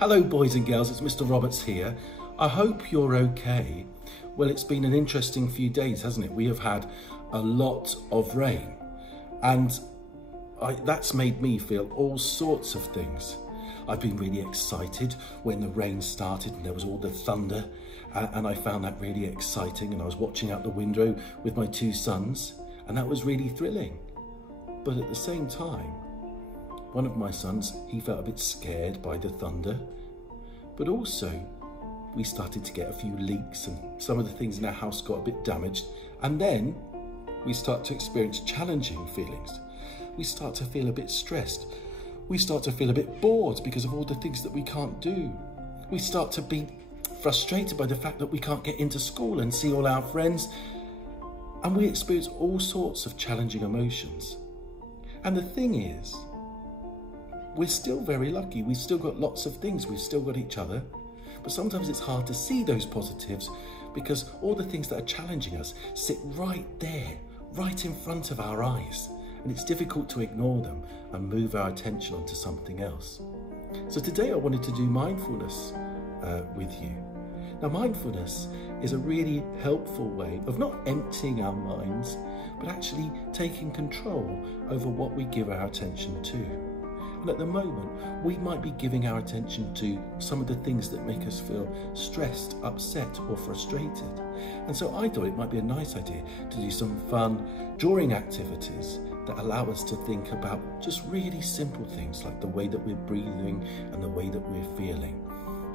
Hello boys and girls, it's Mr. Roberts here. I hope you're okay. Well, it's been an interesting few days, hasn't it? We have had a lot of rain and that's made me feel all sorts of things. I've been really excited when the rain started and there was all the thunder and I found that really exciting, and I was watching out the window with my two sons and that was really thrilling. But at the same time, one of my sons, he felt a bit scared by the thunder, but also we started to get a few leaks and some of the things in our house got a bit damaged. And then we start to experience challenging feelings. We start to feel a bit stressed. We start to feel a bit bored because of all the things that we can't do. We start to be frustrated by the fact that we can't get into school and see all our friends. And we experience all sorts of challenging emotions. And the thing is, we're still very lucky. We've still got lots of things. We've still got each other. But sometimes it's hard to see those positives because all the things that are challenging us sit right there, right in front of our eyes. And it's difficult to ignore them and move our attention onto something else. So today I wanted to do mindfulness with you. Now, mindfulness is a really helpful way of not emptying our minds, but actually taking control over what we give our attention to. And at the moment, we might be giving our attention to some of the things that make us feel stressed, upset, or frustrated. And so I thought it might be a nice idea to do some fun drawing activities that allow us to think about just really simple things like the way that we're breathing and the way that we're feeling.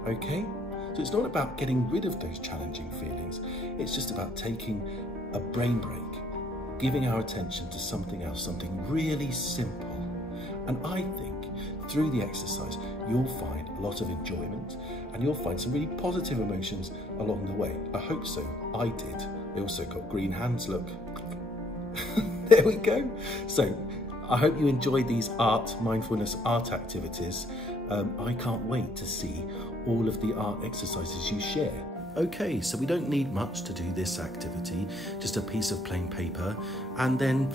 Okay? So it's not about getting rid of those challenging feelings. It's just about taking a brain break, giving our attention to something else, something really simple. And I think through the exercise, you'll find a lot of enjoyment and you'll find some really positive emotions along the way. I hope so. I did. I also got green hands, look. There we go. So I hope you enjoyed these mindfulness art activities. I can't wait to see all of the art exercises you share. Okay, so we don't need much to do this activity, just a piece of plain paper and then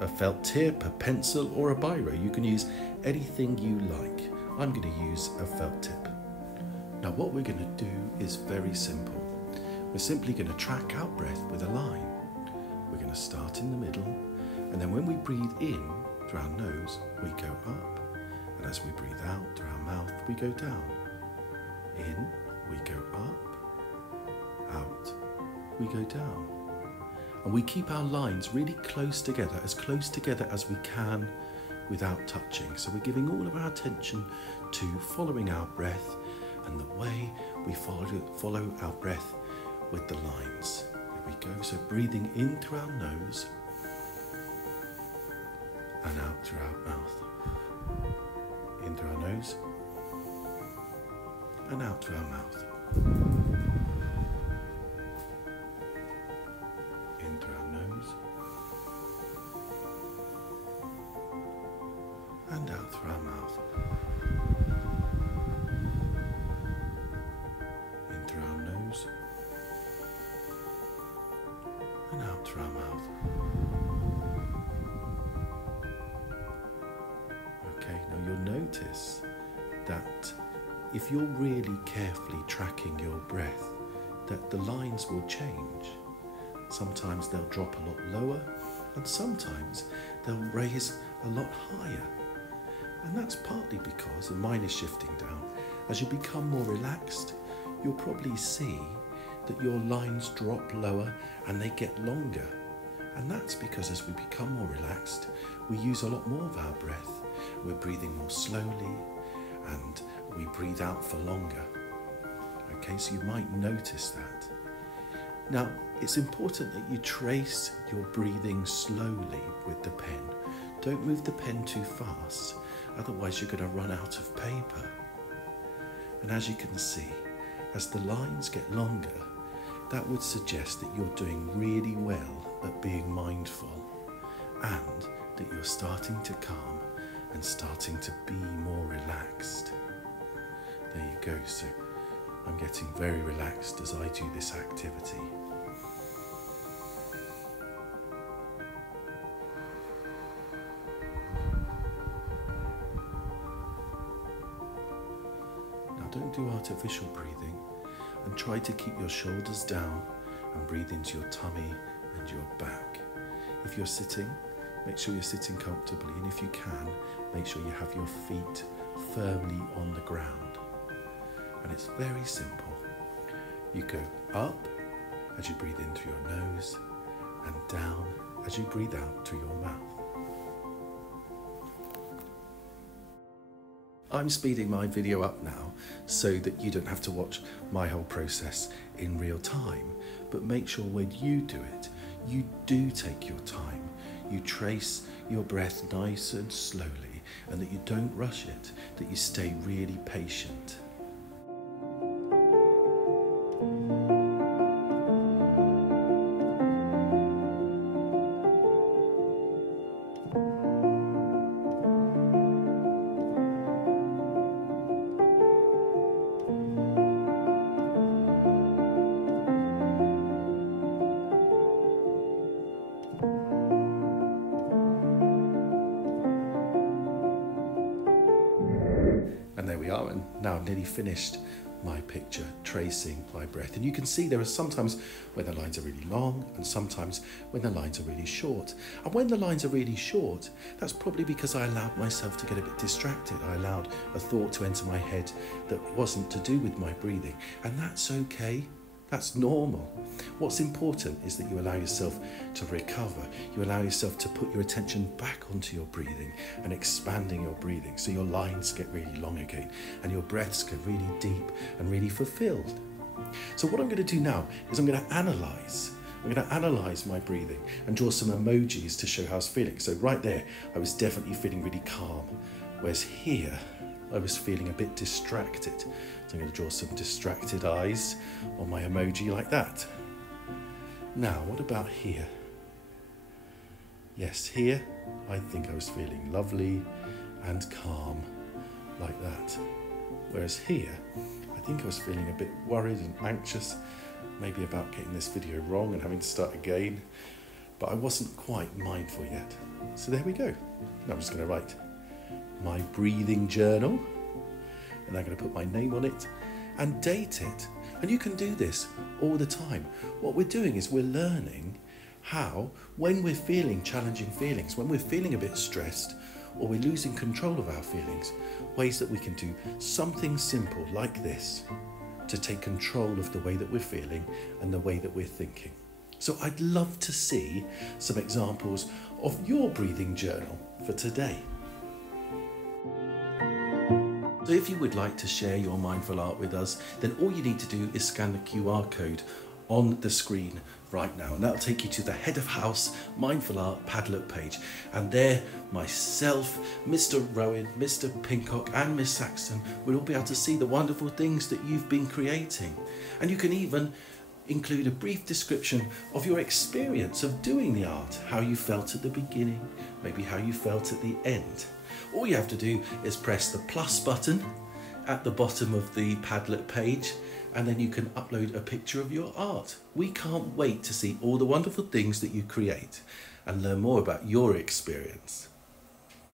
a felt tip, a pencil or a biro. You can use anything you like. I'm going to use a felt tip. Now what we're going to do is very simple. We're simply going to track our breath with a line. We're going to start in the middle, and then when we breathe in through our nose, we go up, and as we breathe out through our mouth, we go down. In, we go up, out, we go down. And we keep our lines really close together as we can without touching. So we're giving all of our attention to following our breath and the way we follow our breath with the lines. There we go. So breathing in through our nose and out through our mouth. In through our nose and out through our mouth. In through our nose and out through our mouth. In through our nose and out through our mouth. Okay, now you'll notice that if you're really carefully tracking your breath, that the lines will change. Sometimes they'll drop a lot lower and sometimes they'll raise a lot higher. And that's partly because, and mine is shifting down, as you become more relaxed, you'll probably see that your lines drop lower and they get longer. And that's because as we become more relaxed, we use a lot more of our breath. We're breathing more slowly and we breathe out for longer. Okay, so you might notice that. Now, it's important that you trace your breathing slowly with the pen. Don't move the pen too fast, otherwise you're going to run out of paper. And as you can see, as the lines get longer, that would suggest that you're doing really well at being mindful and that you're starting to calm and starting to be more relaxed. There you go. So I'm getting very relaxed as I do this activity. Now don't do artificial breathing, and try to keep your shoulders down and breathe into your tummy and your back. If you're sitting, make sure you're sitting comfortably, and if you can, make sure you have your feet firmly on the ground. And it's very simple. You go up as you breathe in through your nose and down as you breathe out through your mouth. I'm speeding my video up now so that you don't have to watch my whole process in real time, but make sure when you do it, you do take your time. You trace your breath nice and slowly, and that you don't rush it, that you stay really patient. And there we are, and now I've nearly finished my picture tracing my breath. And you can see there are sometimes when the lines are really long and sometimes when the lines are really short. And when the lines are really short, that's probably because I allowed myself to get a bit distracted. I allowed a thought to enter my head that wasn't to do with my breathing. And that's okay. That's normal. What's important is that you allow yourself to recover. You allow yourself to put your attention back onto your breathing and expanding your breathing so your lines get really long again and your breaths get really deep and really fulfilled. So what I'm going to do now is I'm going to analyze my breathing and draw some emojis to show how I was feeling. So right there, I was definitely feeling really calm, whereas here, I was feeling a bit distracted. So I'm going to draw some distracted eyes on my emoji like that. Now, what about here? Yes, here, I think I was feeling lovely and calm like that. Whereas here, I think I was feeling a bit worried and anxious, maybe about getting this video wrong and having to start again, but I wasn't quite mindful yet. So there we go. Now I'm just going to write my breathing journal, and I'm going to put my name on it and date it. And you can do this all the time. What we're doing is we're learning how, when we're feeling challenging feelings, when we're feeling a bit stressed or we're losing control of our feelings, ways that we can do something simple like this to take control of the way that we're feeling and the way that we're thinking. So I'd love to see some examples of your breathing journal for today. So if you would like to share your mindful art with us, then all you need to do is scan the QR code on the screen right now, and that'll take you to the Head of House Mindful Art Padlet page. And there, myself, Mr. Rowan, Mr. Pincock and Miss Saxton will all be able to see the wonderful things that you've been creating. And you can even include a brief description of your experience of doing the art, how you felt at the beginning, maybe how you felt at the end. All you have to do is press the plus button at the bottom of the Padlet page, and then you can upload a picture of your art. We can't wait to see all the wonderful things that you create and learn more about your experience.